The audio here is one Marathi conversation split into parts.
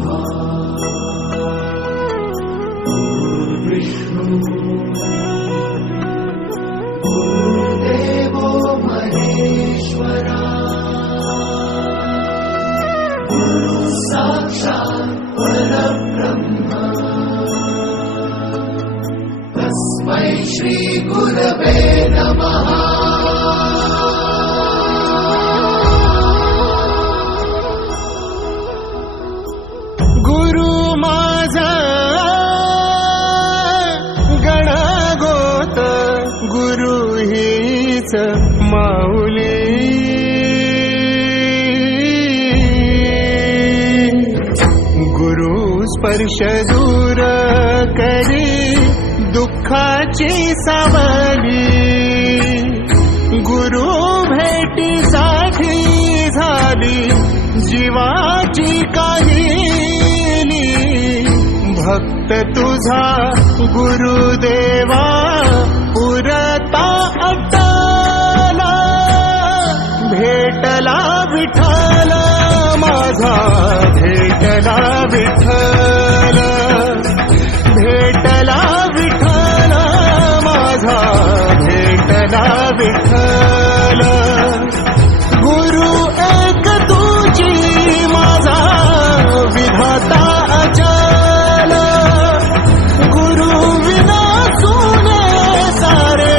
ब्रह्मा विष्णु गुरुदेवो महेश्वरा गुरु साक्षात् परब्रह्म तस्मै श्री गुरवे नमः। गुरु माझा गणगोत गुरु हीच माऊली गुरु स्पर्श दूर करी दुःखाची सावली गुरु भेटीसाठी झाली जीवाची काहिली भक्त तुझा गुरुदेवा पुरता अट्टला भेटला विठ्ठल माझा भेटला विठ्ठल भेटला विठ्ठल माझा भेटला विठ्ठल गुरु एक तुझी माझा विधाता अचल गुरु विना सुने सारे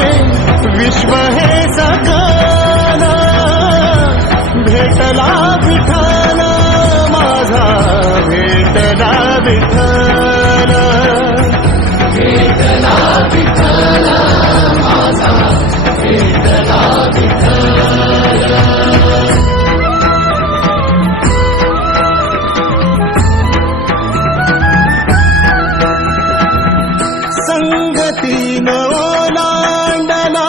विश्व हे सकल भेटला विठ्ठल माझा भेटला विठ्ठल भेटला विठ्ठल माझा भेटला विठ्ठल। संगतीन ओलांडला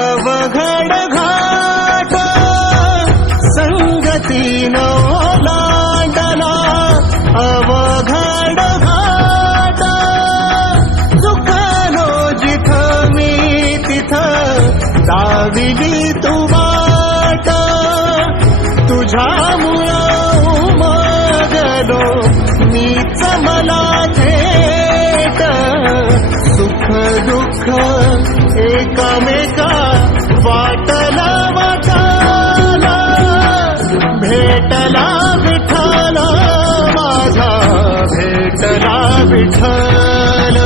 अवघड घाट संगतीन ओलांडला अवघड घाट चुकलो जिथं मी तिथं दाविली तू वाट तुझ्यामुळं उमगलो मीच मला थेट सुख दुःख एकामेका वाटला वाटाला भेटला विठ्ठल माझा भेटला विठ्ठल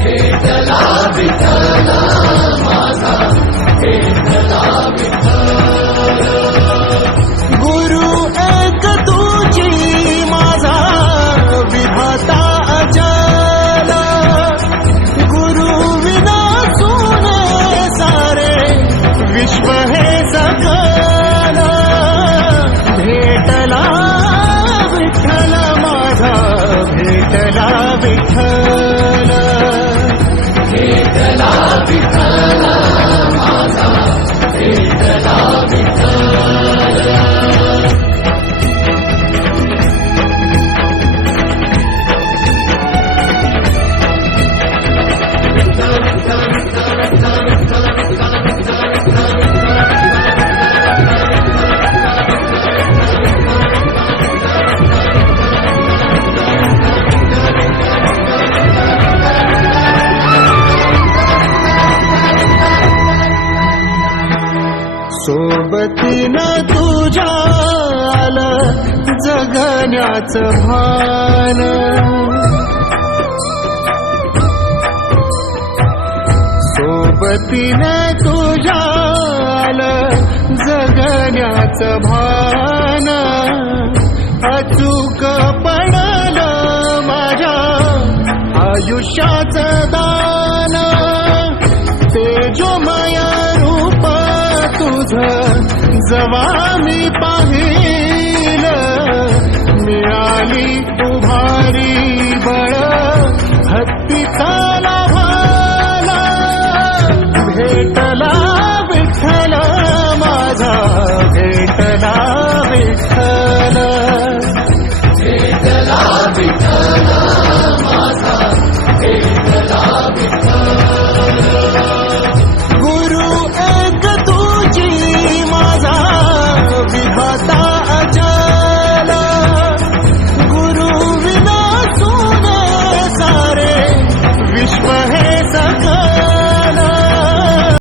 भेटला विठ्ठल माझा भेटला विठ्ठल गुरु एक तुझी माझा विधाता अचल गुरु विना सुने सारे विश्व हे सकल भेटला विठ्ठल माझा भेटला विठ्ठल भेटला विठ्ठल माझा भेटला विठ्ठल। सोबतीनं तुझ्या आलं जगण्याचं भान सोबतीनं तुझ्या आलं जगण्याचं भान अचूक पडलं माझ्या आयुष्याचं दान तेजोमय रूप तुझं जवा मी पाहिलं मिळाली उभारी